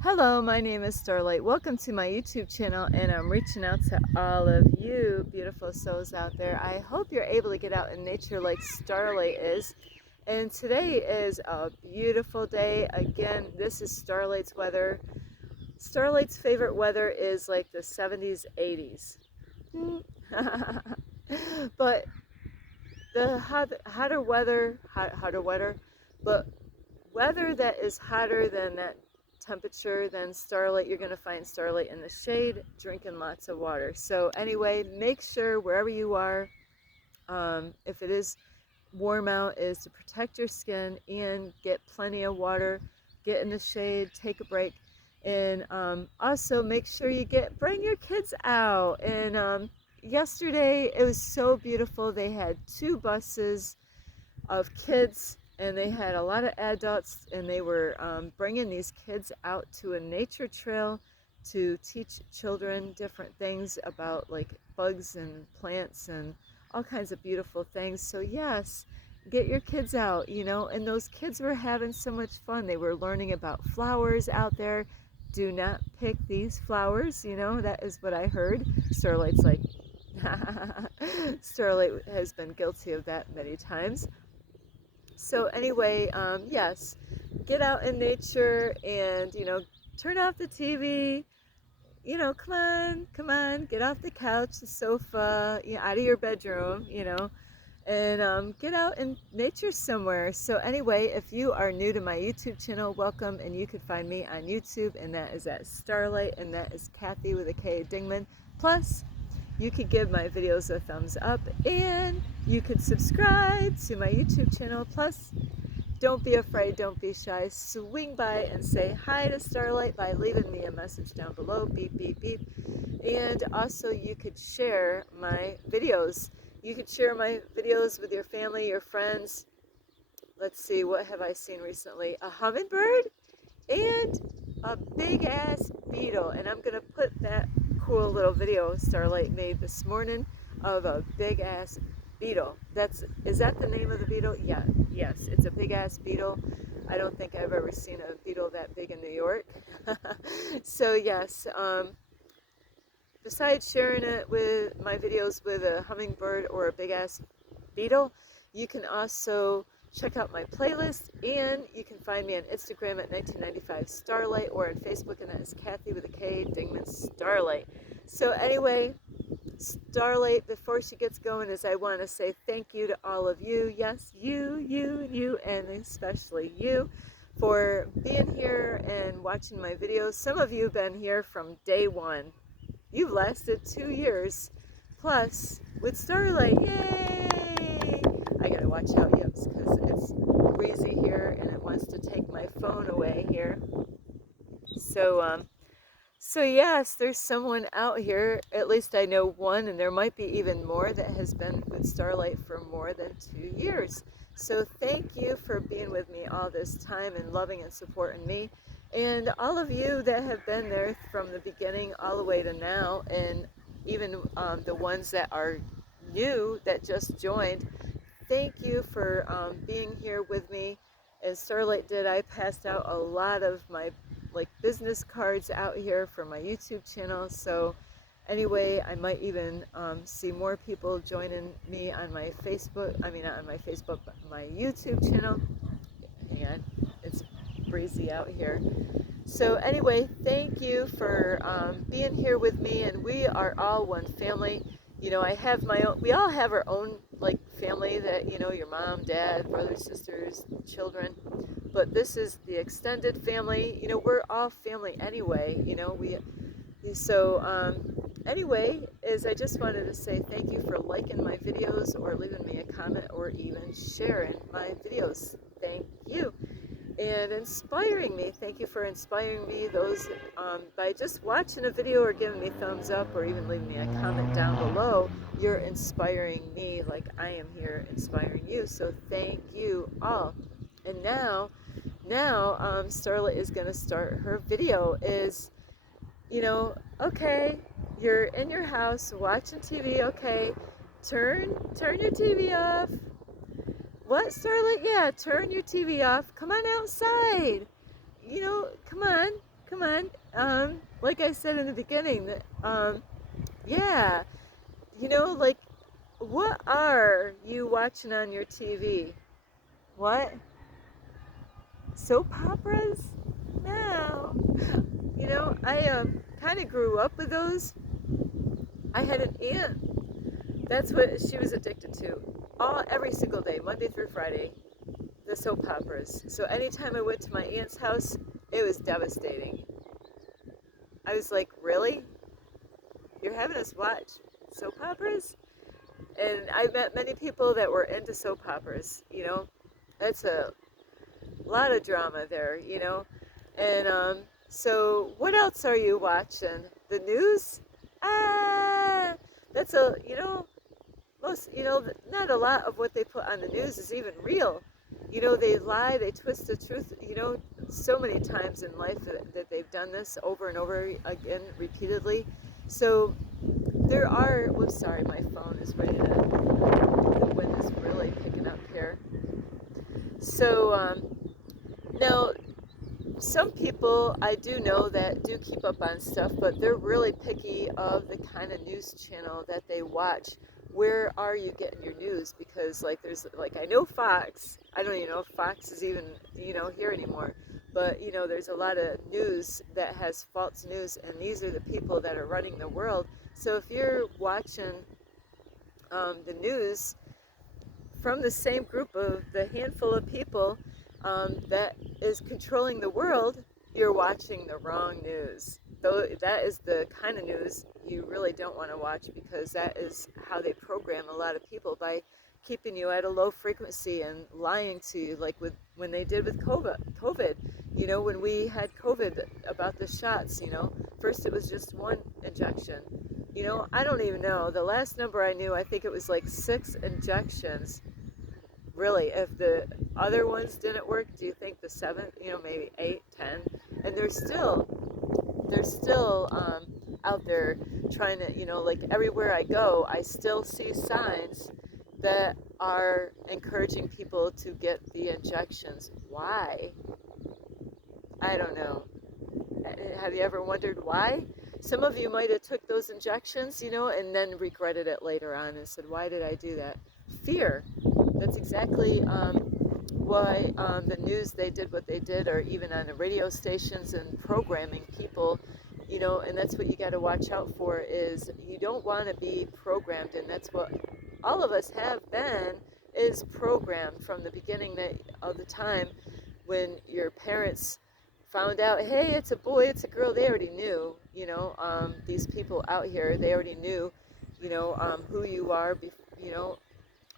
Hello, my name is Starlight. Welcome to my YouTube channel, and I'm reaching out to all of you beautiful souls out there. I hope you're able to get out in nature like Starlight is. And today is a beautiful day. Again, this is Starlight's weather. Starlight's favorite weather is like the 70s, 80s. But the hotter weather, but weather that is hotter than that temperature than Starlight, you're going to find Starlight in the shade drinking lots of water. So anyway, make sure wherever you are, if it is warm out, is to protect your skin and get plenty of water, get in the shade, take a break, and also make sure you bring your kids out. And yesterday it was so beautiful. They had two buses of kids, and they had a lot of adults, and they were bringing these kids out to a nature trail to teach children different things about like bugs and plants and all kinds of beautiful things. So yes, get your kids out, and those kids were having so much fun. They were learning about flowers out there. Do not pick these flowers, that is what I heard. Starlight's like, Starlight has been guilty of that many times. So anyway, yes, get out in nature and, turn off the TV, come on, get off the couch, the sofa, out of your bedroom, and get out in nature somewhere. So anyway, if you are new to my YouTube channel, welcome, and you can find me on YouTube, and that is at Starlight, and that is Kathy with a K Dingman. Plus, you could give my videos a thumbs up, and you could subscribe to my YouTube channel. Plus, don't be afraid, don't be shy. Swing by and say hi to Starlight by leaving me a message down below, beep, beep, beep. And also you could share my videos. You could share my videos with your family, your friends. Let's see, what have I seen recently? A hummingbird and a big ass beetle. And I'm gonna put that cool little video Starlight made this morning of a big ass beetle. Is that the name of the beetle? Yeah, yes, it's a big ass beetle. I don't think I've ever seen a beetle that big in New York. So yes, besides sharing it with my videos with a hummingbird or a big ass beetle, you can also check out my playlist, and you can find me on Instagram at 1995 Starlight, or on Facebook, and that is Kathy with a K Dingman Starlight. So anyway, Starlight, before she gets going, is I want to say thank you to all of you. Yes, you, and especially you, for being here and watching my videos. Some of you have been here from day one. You've lasted 2 years plus with Starlight. Yay! I gotta watch out, yes, because it's breezy here and it wants to take my phone away here. So yes, there's someone out here, at least I know one, and there might be even more, that has been with Starlight for more than 2 years. So thank you for being with me all this time and loving and supporting me. And all of you that have been there from the beginning all the way to now, and even the ones that are new that just joined, thank you for being here with me. As Starlight did, I passed out a lot of my business cards out here for my YouTube channel. So anyway, I might even see more people joining me on my Facebook. I mean, not on my Facebook, but my YouTube channel. Hang on, it's breezy out here. So anyway, thank you for being here with me, and we are all one family. I have my own, we all have our own family that, your mom, dad, brothers, sisters, children. But this is the extended family. We're all family anyway. Anyway, is I just wanted to say thank you for liking my videos or leaving me a comment or even sharing my videos. Thank you. And inspiring me. Thank you for inspiring me, those by just watching a video or giving me thumbs up or even leaving me a comment down below. You're inspiring me like I am here inspiring you. So thank you all. And now Starlight is going to start her video. Okay, you're in your house watching TV. Okay, turn your TV off. What, Starlight? Yeah, turn your TV off. Come on outside. Come come on. Like I said in the beginning, yeah, like, what are you watching on your TV? What? Soap operas? No. I kind of grew up with those. I had an aunt. That's what she was addicted to. Every single day, Monday through Friday, the soap operas. So anytime I went to my aunt's house, it was devastating. I was like, really? You're having us watch soap operas? And I met many people that were into soap operas. That's a lot of drama there. And so what else are you watching? The news? Ah, that's not a lot of what they put on the news is even real. They lie, they twist the truth, so many times in life that they've done this over and over again repeatedly. So there are, whoops, sorry, my phone is ready to, the wind is really picking up here. So now, some people I do know that do keep up on stuff, but they're really picky of the kind of news channel that they watch. Where are you getting your news? Because I know Fox. I don't even know if Fox is even here anymore. But there's a lot of news that has false news, and these are the people that are running the world. So if you're watching the news from the same group of the handful of people that is controlling the world, you're watching the wrong news. Though that is the kind of news you really don't want to watch, because that is how they program a lot of people, by keeping you at a low frequency and lying to you, like when they did with COVID. When we had COVID, about the shots, first it was just one injection. I don't even know. The last number I knew, I think it was like 6 injections. Really, if the other ones didn't work, do you think the 7th, maybe 8, 10? And they're still out there trying to, like everywhere I go, I still see signs that are encouraging people to get the injections. Why? I don't know. Have you ever wondered why? Some of you might have took those injections, and then regretted it later on and said, why did I do that? Fear. That's exactly why the news, they did what they did, or even on the radio stations and programming people, and that's what you got to watch out for, is you don't want to be programmed. And that's what all of us have been, is programmed from the beginning of the time when your parents found out, hey, it's a boy, it's a girl. They already knew, these people out here, they already knew, who you are,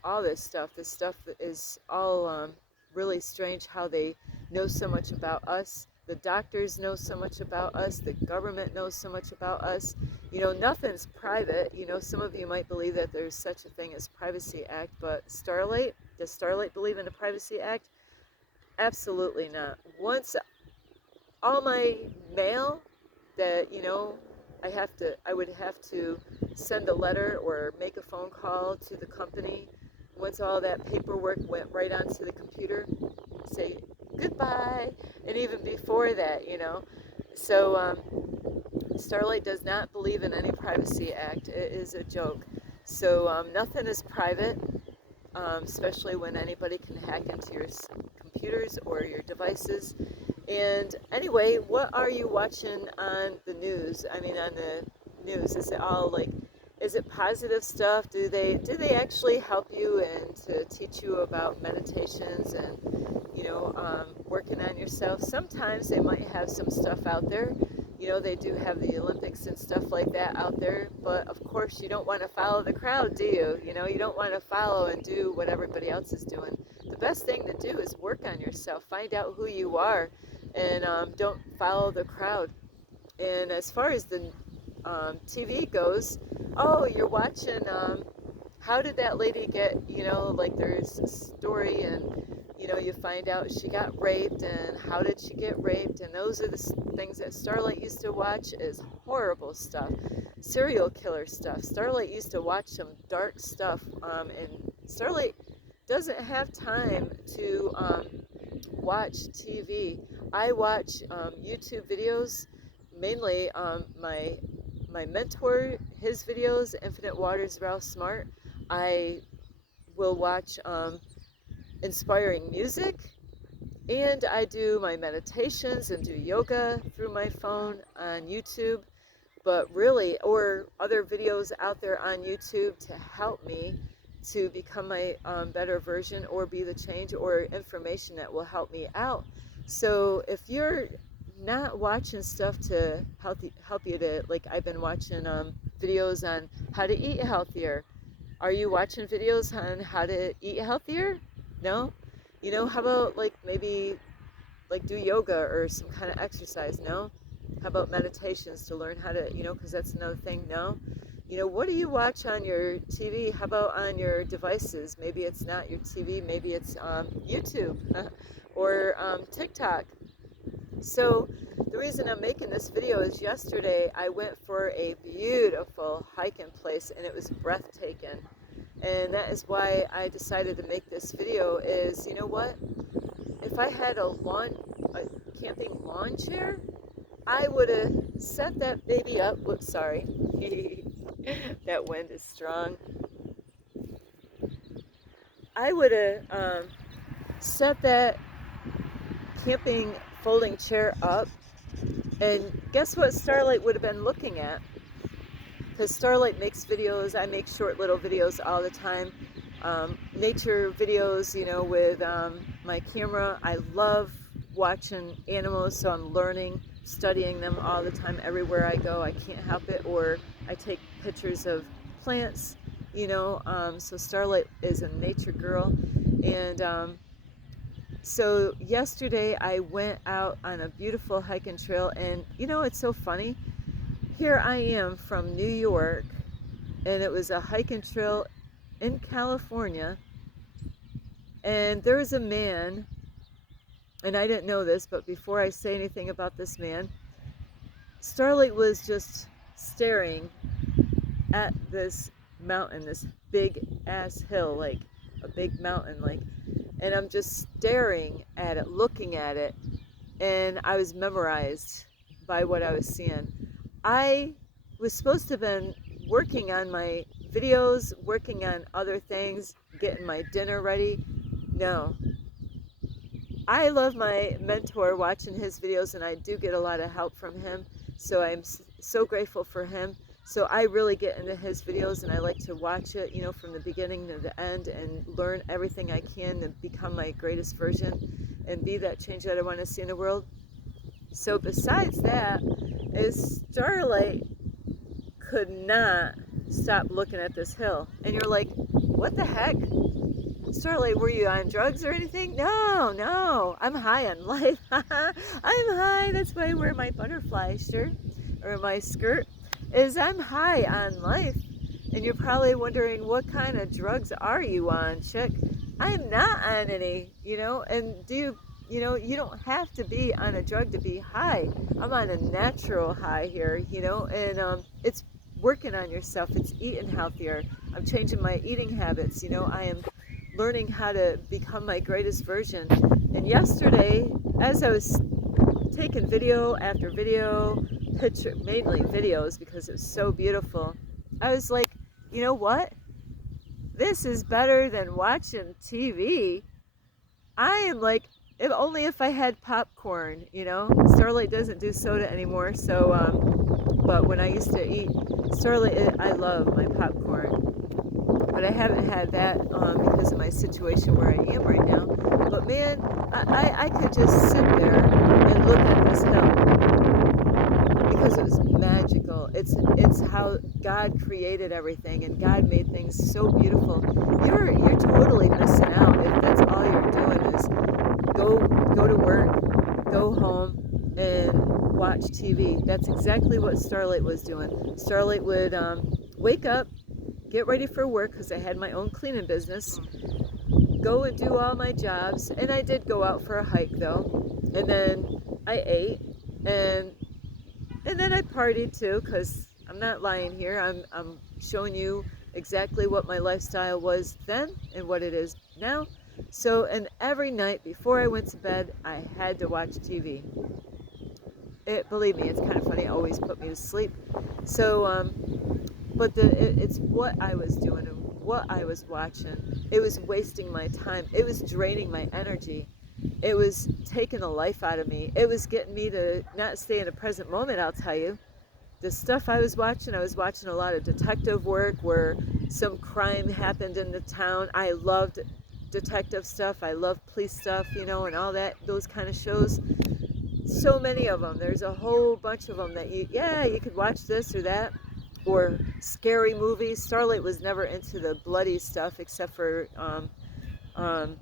all this stuff. This stuff is all really strange, how they know so much about us. The doctors know so much about us. The government knows so much about us. Nothing's private. Some of you might believe that there's such a thing as Privacy Act, but does Starlight believe in the Privacy Act? Absolutely not. Once all my mail that, I would have to send a letter or make a phone call to the company. Once all that paperwork went right onto the computer, say goodbye. And even before that, So Starlight does not believe in any Privacy Act. It is a joke. So nothing is private, especially when anybody can hack into your computers or your devices. And anyway, what are you watching on the news? I mean, on the news, is it all is it positive stuff? Do they actually help you and to teach you about meditations and working on yourself? Sometimes they might have some stuff out there. They do have the Olympics and stuff like that out there, but of course you don't want to follow the crowd, do you? You don't want to follow and do what everybody else is doing. The best thing to do is work on yourself, find out who you are, and don't follow the crowd. And as far as the TV goes, oh, you're watching, how did that lady get, there's a story, and you find out she got raped, and how did she get raped, and those are the things that Starlight used to watch, is horrible stuff, serial killer stuff. Starlight used to watch some dark stuff, and Starlight doesn't have time to watch TV. I watch YouTube videos, mainly my mentor, his videos, Infinite Waters, Ralph Smart. I will watch inspiring music, and I do my meditations and do yoga through my phone on YouTube. But really, or other videos out there on YouTube to help me to become my better version or be the change, or information that will help me out. So if you're not watching stuff to help you to, like, I've been watching videos on how to eat healthier. Are you watching videos on how to eat healthier? No? How about, like, maybe like do yoga or some kind of exercise? No? How about meditations to learn how to, because that's another thing? No? What do you watch on your TV? How about on your devices? Maybe it's not your TV, maybe it's YouTube or TikTok. So the reason I'm making this video is yesterday I went for a beautiful hiking place and it was breathtaking. And that is why I decided to make this video. Is, you know what? If I had a camping lawn chair, I would have set that baby up. Whoops, sorry. That wind is strong. I would have set that camping folding chair up, and guess what Starlight would have been looking at? Because Starlight makes videos, I make short little videos all the time, nature videos, with my camera. I love watching animals, so I'm learning, studying them all the time. Everywhere I go, I can't help it. Or I take pictures of plants, so Starlight is a nature girl. And so yesterday I went out on a beautiful hiking trail, and it's so funny. Here I am from New York, and it was a hiking trail in California, and there was a man, and I didn't know this, but before I say anything about this man, Starlight was just staring at this mountain, this big ass hill, like a big mountain, like, and I'm just staring at it, looking at it, and I was memorized by what I was seeing. I was supposed to have been working on my videos, working on other things, getting my dinner ready. No. I love my mentor, watching his videos, and I do get a lot of help from him. So I'm so grateful for him. So I really get into his videos, and I like to watch it, from the beginning to the end, and learn everything I can to become my greatest version and be that change that I want to see in the world. So besides that, is Starlight could not stop looking at this hill. And you're like, what the heck? Starlight, were you on drugs or anything? No, I'm high on life. I'm high. That's why I wear my butterfly shirt or my skirt, is I'm high on life. And you're probably wondering, what kind of drugs are you on, chick? I'm not on any, and you don't have to be on a drug to be high. I'm on a natural high here, and it's working on yourself. It's eating healthier. I'm changing my eating habits. I am learning how to become my greatest version. And yesterday, as I was taking video after video, mainly videos because it was so beautiful, I was like, you know what? This is better than watching TV. I am like, if I had popcorn, Starlight doesn't do soda anymore, so, but when I used to eat Starlight, I love my popcorn. But I haven't had that because of my situation where I am right now. But man, I could just sit there and look at this hill because it was magical. It's how God created everything, and God made things so beautiful. You're totally missing out if that's all you're doing is go to work, go home, and watch TV. That's exactly what Starlight was doing. Starlight would wake up, get ready for work because I had my own cleaning business, go and do all my jobs, and I did go out for a hike though, and then I ate, and then I partied too, because I'm not lying here. I'm showing you exactly what my lifestyle was then and what it is now. So, and every night before I went to bed, I had to watch TV. Believe me, it's kind of funny. It always put me to sleep. So, but it's what I was doing and what I was watching. It was wasting my time. It was draining my energy. It was taking the life out of me. It was getting me to not stay in the present moment, I'll tell you. The stuff I was watching a lot of detective work where some crime happened in the town. I loved detective stuff. I love police stuff, and all that, those kind of shows. So many of them. There's a whole bunch of them that you could watch this or that. Or scary movies. Starlight was never into the bloody stuff except for um,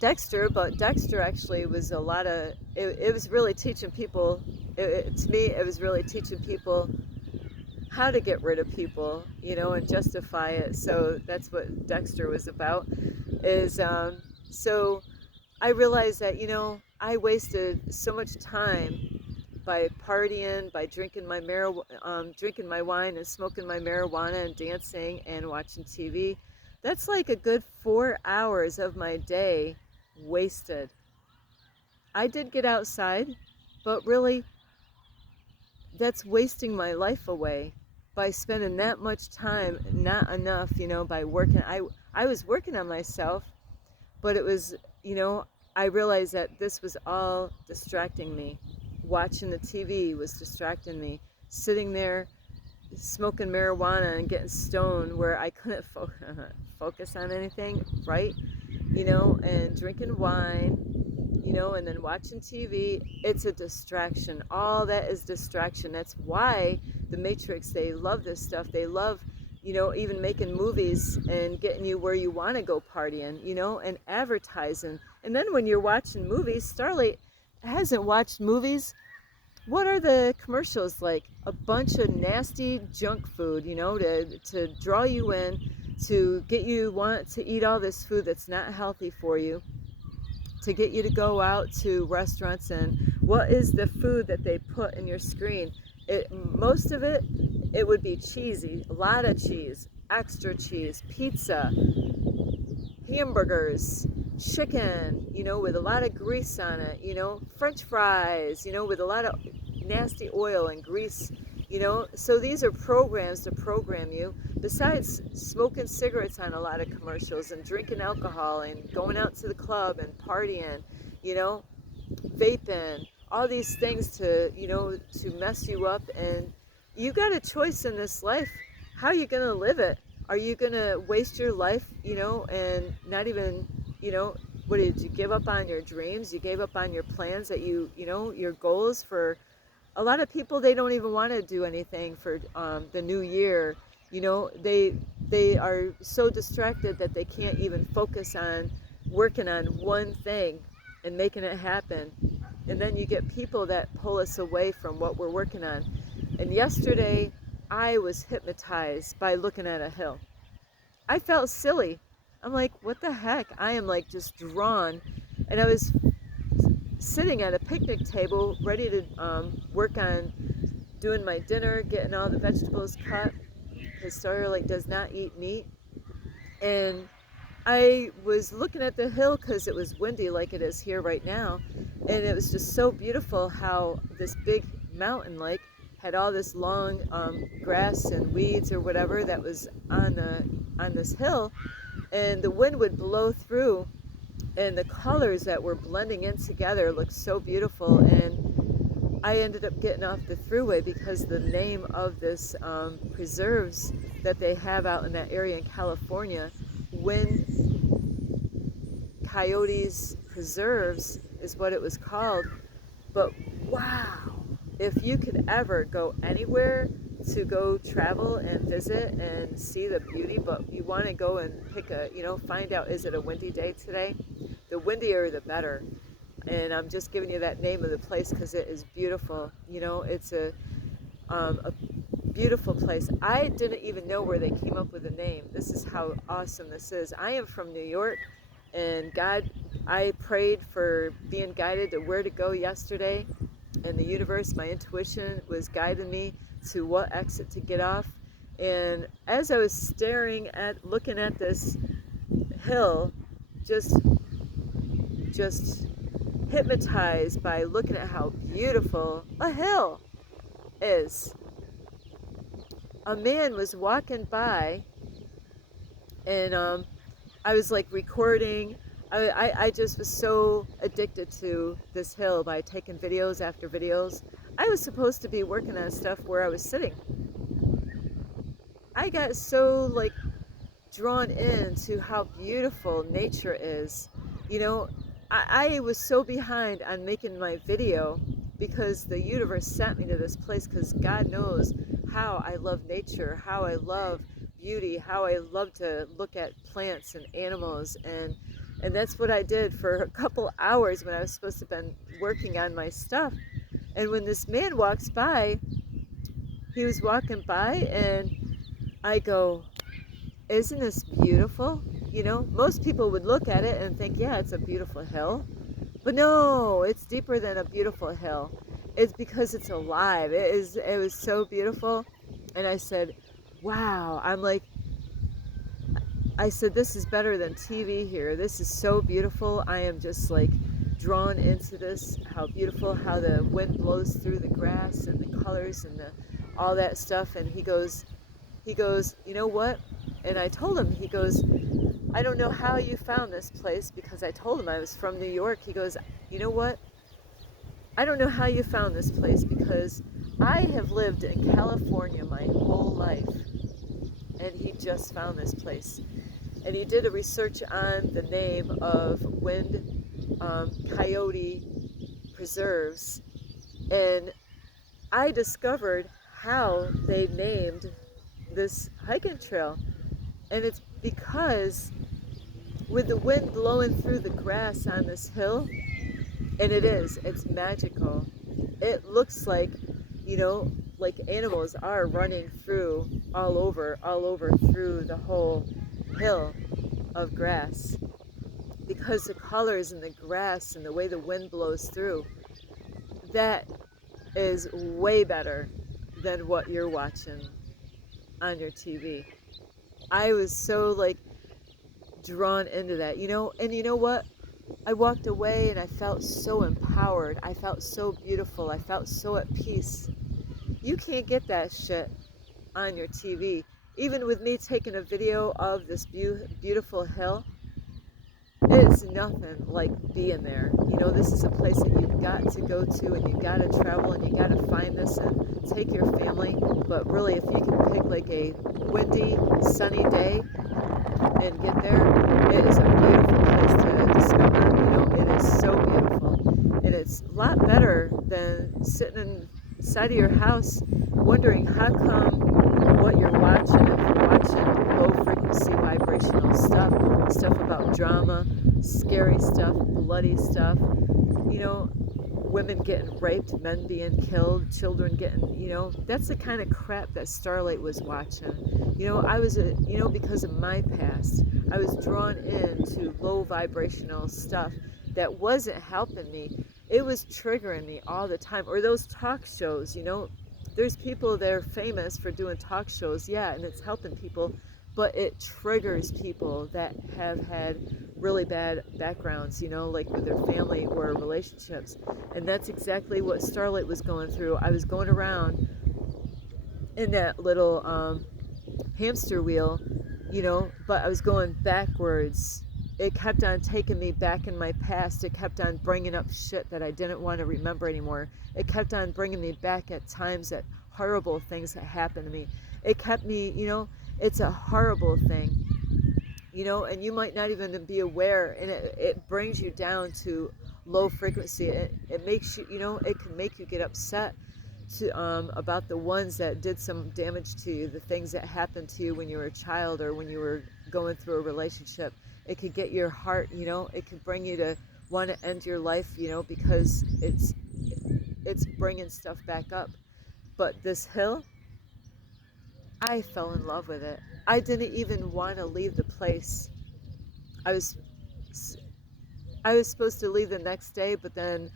Dexter, but Dexter actually was a lot of, it was really teaching people, to me, it was really teaching people how to get rid of people, and justify it. So that's what Dexter was about, is, so I realized that, I wasted so much time by partying, by drinking drinking my wine and smoking my marijuana and dancing and watching TV. That's like a good 4 hours of my day wasted. I did get outside, but really, that's wasting my life away by spending that much time, not enough, by working. I was working on myself, but it was, I realized that this was all distracting me. Watching the TV was distracting me. Sitting there smoking marijuana and getting stoned where I couldn't focus on anything, right? And drinking wine, and then watching TV, it's a distraction. All that is distraction. That's why the Matrix, they love this stuff. They love, even making movies and getting you where you want to go partying, and advertising. And then when you're watching movies, Starlight hasn't watched movies. What are the commercials like? A bunch of nasty junk food, to draw you in, to get you want to eat all this food that's not healthy for you, to get you to go out to restaurants. And what is the food that they put in your screen? Most of it, it would be cheesy, a lot of cheese, extra cheese, pizza, hamburgers, chicken, with a lot of grease on it, French fries, with a lot of nasty oil and grease, So these are programs to program you, besides smoking cigarettes on a lot of commercials and drinking alcohol and going out to the club and partying, vaping, all these things to mess you up. And you got a choice in this life. How are you going to live it? Are you going to waste your life, and not even, what did you give up on your dreams? You gave up on your plans that your goals for a lot of people. They don't even want to do anything for the new year. They are so distracted that they can't even focus on working on one thing and making it happen. And then you get people that pull us away from what we're working on. And yesterday, I was hypnotized by looking at a hill. I felt silly. I'm like, what the heck? I am like just drawn. And I was sitting at a picnic table ready to work on doing my dinner, getting all the vegetables cut, because Starlight does not eat meat. And I was looking at the hill because it was windy like it is here right now. And it was just so beautiful how this big mountain lake had all this long grass and weeds or whatever that was on this hill. And the wind would blow through, and the colors that were blending in together looked so beautiful. And I ended up getting off the thruway because the name of this preserves that they have out in that area in California, Wind Coyotes Preserves, is what it was called. But wow, if you could ever go anywhere to go travel and visit and see the beauty, but you want to go and pick find out, is it a windy day today? The windier the better. And I'm just giving you that name of the place because it is beautiful. It's a beautiful place. I didn't even know where they came up with the name. This is how awesome this is. I am from New York, and I prayed for being guided to where to go yesterday, and the universe, my intuition, was guiding me to what exit to get off. And as I was looking at this hill, just just hypnotized by looking at how beautiful a hill is. A man was walking by, and I was like recording. I just was so addicted to this hill by taking videos after videos. I was supposed to be working on stuff where I was sitting. I got so like drawn into how beautiful nature is. You know, I was so behind on making my video because the universe sent me to this place because God knows how I love nature, how I love beauty, how I love to look at plants and animals, and that's what I did for a couple hours when I was supposed to have been working on my stuff. And when this man walks by, he was walking by and I go, isn't this beautiful? You know, most people would look at it and think, yeah, it's a beautiful hill. But no, it's deeper than a beautiful hill. It's because it's alive. It was so beautiful. And I said, wow. I said, this is better than TV here. This is so beautiful. I am just like drawn into this. How beautiful, how the wind blows through the grass and the colors and all that stuff. And he goes, you know what? And I told him, he goes, I don't know how you found this place, because I told him I was from New York. He goes, you know what? I don't know how you found this place because I have lived in California my whole life. And he just found this place. And he did a research on the name of Wind Coyote Preserves. And I discovered how they named this hiking trail. And it's because with the wind blowing through the grass on this hill, and it's magical. It looks like, you know, like animals are running through all over through the whole hill of grass, because the colors in the grass and the way the wind blows through, that is way better than what you're watching on your TV. I was so like drawn into that, you know, and you know what? I walked away and I felt so empowered. I felt so beautiful. I felt so at peace. You can't get that shit on your TV. Even with me taking a video of this beautiful hill, it's nothing like being there. You know, this is a place that you've got to go to, and you've got to travel, and you got to find this and take your family. But really, if you can pick like a windy, sunny day and get there, it is a beautiful place to discover. You know, it is so beautiful. And it's a lot better than sitting inside of your house wondering how come what you're watching, if you're watching low frequency vibrational stuff about drama, scary stuff, bloody stuff, you know, women getting raped, men being killed, children getting, you know, that's the kind of crap that Starlight was watching. You know, you know, because of my past, I was drawn into low vibrational stuff that wasn't helping me. It was triggering me all the time. Or those talk shows, you know, there's people that are famous for doing talk shows, yeah, and it's helping people, but it triggers people that have had really bad backgrounds, you know, like with their family or relationships. And that's exactly what Starlight was going through. I was going around in that little hamster wheel, you know, but I was going backwards. It kept on taking me back in my past. It kept on bringing up shit that I didn't want to remember anymore. It kept on bringing me back at times at horrible things that happened to me. It kept me, you know, it's a horrible thing, you know, and you might not even be aware, and it brings you down to low frequency. It makes you, you know, it can make you get upset about the ones that did some damage to you, the things that happened to you when you were a child or when you were going through a relationship. It could get your heart, you know, it could bring you to want to end your life, you know, because it's bringing stuff back up. But this hill, I fell in love with it. I didn't even want to leave the place. I was supposed to leave the next day, but then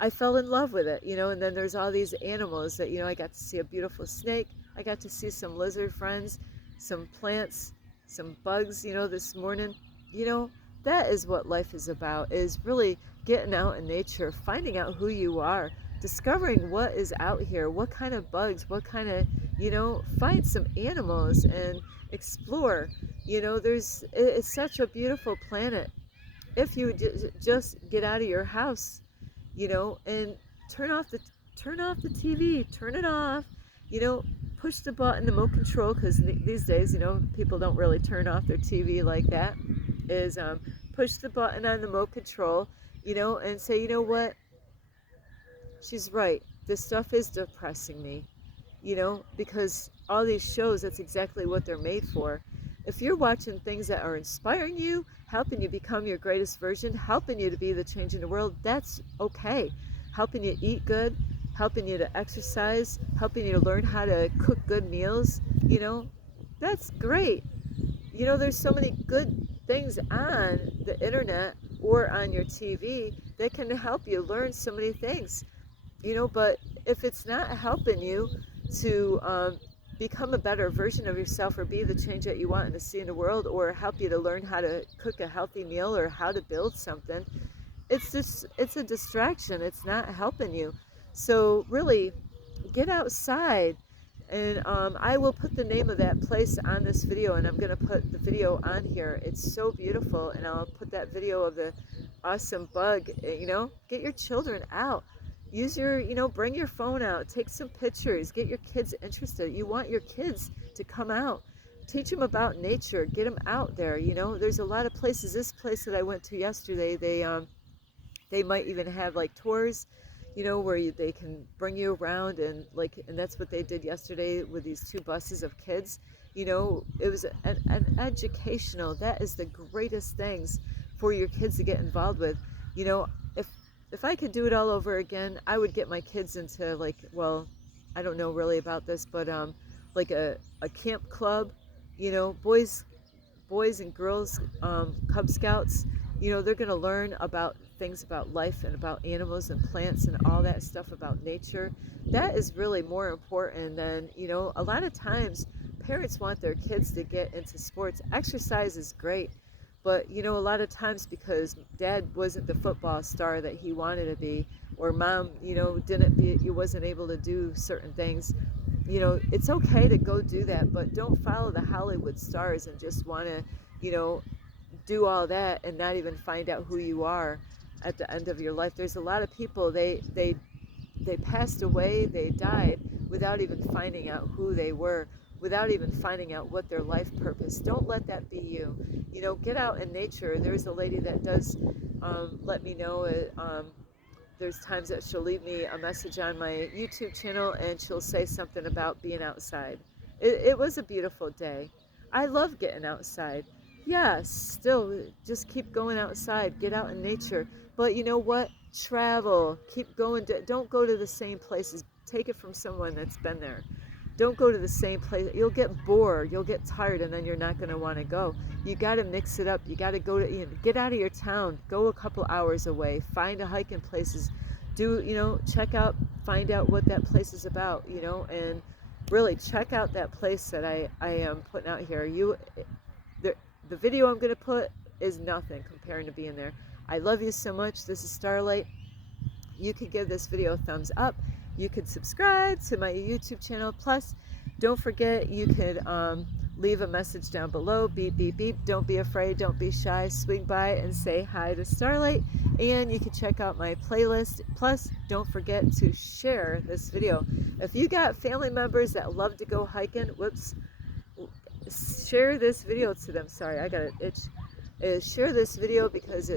I fell in love with it, you know. And then there's all these animals that, you know, I got to see a beautiful snake. I got to see some lizard friends, some plants, some bugs, you know, this morning, you know, That is what life is about, is really getting out in nature, finding out who you are, discovering what is out here, what kind of bugs, what kind of, find some animals and explore. It's such a beautiful planet. If you just get out of your house, and turn off the turn off the TV, turn it off, you know, push the button, the remote control, because these days, people don't really turn off their TV like that. Is push the button on the remote control, and say, you know what, she's right. This stuff is depressing me, because all these shows, that's exactly what they're made for. If you're watching things that are inspiring you, helping you become your greatest version, helping you to be the change in the world, that's okay. Helping you eat good, helping you to exercise, helping you to learn how to cook good meals, that's great. There's so many good things on the internet or on your TV that can help you learn so many things, but if it's not helping you to become a better version of yourself, or be the change that you want to see in the world, or help you to learn how to cook a healthy meal or how to build something, it's a distraction. It's not helping you. So really, get outside. And I will put the name of that place on this video, and I'm going to put the video on here. It's so beautiful, and I'll put that video of the awesome bug. Get your children out. Use your, bring your phone out. Take some pictures. Get your kids interested. You want your kids to come out. Teach them about nature. Get them out there. There's a lot of places. This place that I went to yesterday, they might even have like tours, where they can bring you around, and that's what they did yesterday with these two buses of kids. It was an educational. That is the greatest things for your kids to get involved with. If I could do it all over again, I would get my kids into I don't know really about this, but like a camp club, boys and girls, Cub Scouts. They're going to learn about things about life and about animals and plants and all that stuff about nature. That is really more important than, a lot of times parents want their kids to get into sports. Exercise is great, but, a lot of times because dad wasn't the football star that he wanted to be, or mom, wasn't able to do certain things, it's okay to go do that, but don't follow the Hollywood stars and just want to, do all that and not even find out who you are at the end of your life. There's a lot of people, they passed away, they died without even finding out who they were, without even finding out what their life purpose. Don't let that be you. Get out in nature. There's a lady that does let me know. There's times that she'll leave me a message on my YouTube channel, and she'll say something about being outside. It was a beautiful day. I love getting outside. Yeah, still, just keep going outside. Get out in nature. But you know what? Travel. Keep going. Don't go to the same places. Take it from someone that's been there. Don't go to the same place. You'll get bored. You'll get tired, and then you're not going to want to go. You got to mix it up. You got to go to, get out of your town. Go a couple hours away. Find a hiking places. Find out what that place is about, and really check out that place that I am putting out here. The video I'm going to put is nothing comparing to being there. I love you so much. This is Starlight. You could give this video a thumbs up. You could subscribe to my YouTube channel. Plus, don't forget, you could leave a message down below. Beep, beep, beep. Don't be afraid. Don't be shy. Swing by and say hi to Starlight. And you can check out my playlist. Plus, don't forget to share this video. If you got family members that love to go hiking, share this video to them. Sorry, I got an itch. Share this video, because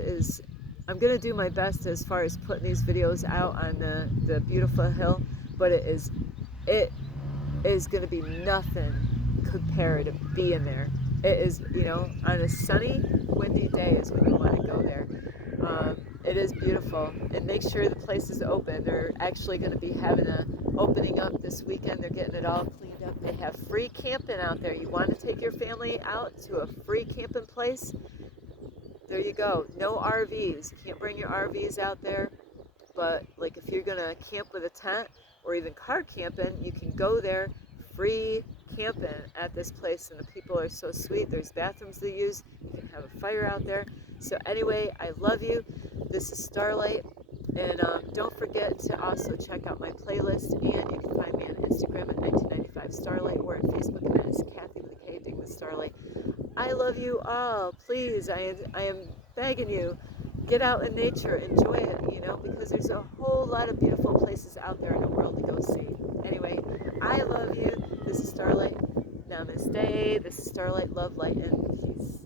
I'm going to do my best as far as putting these videos out on the beautiful hill, but it is going to be nothing compared to being there. It is, on a sunny, windy day is when you want to go there. It is beautiful, and make sure the place is open. They're actually going to be having a opening up this weekend. They're getting it all cleaned up. They have free camping out there. You want to take your family out to a free camping place? There you go. No RVs. You can't bring your RVs out there, but if you're going to camp with a tent or even car camping, you can go there. free camping at this place, and the people are so sweet. There's bathrooms to use. You can have a fire out there. So anyway, I love you. This is Starlight. And don't forget to also check out my playlist, and you can find me on Instagram at 1995 Starlight, or on Facebook, and that is Kathy with a K, Dig the Starlight. I love you all. Please, I am begging you, get out in nature, enjoy it, because there's a whole lot of beautiful places out there in the world to go see. Anyway, I love you. This is Starlight. Namaste. This is Starlight. Love, light, and peace.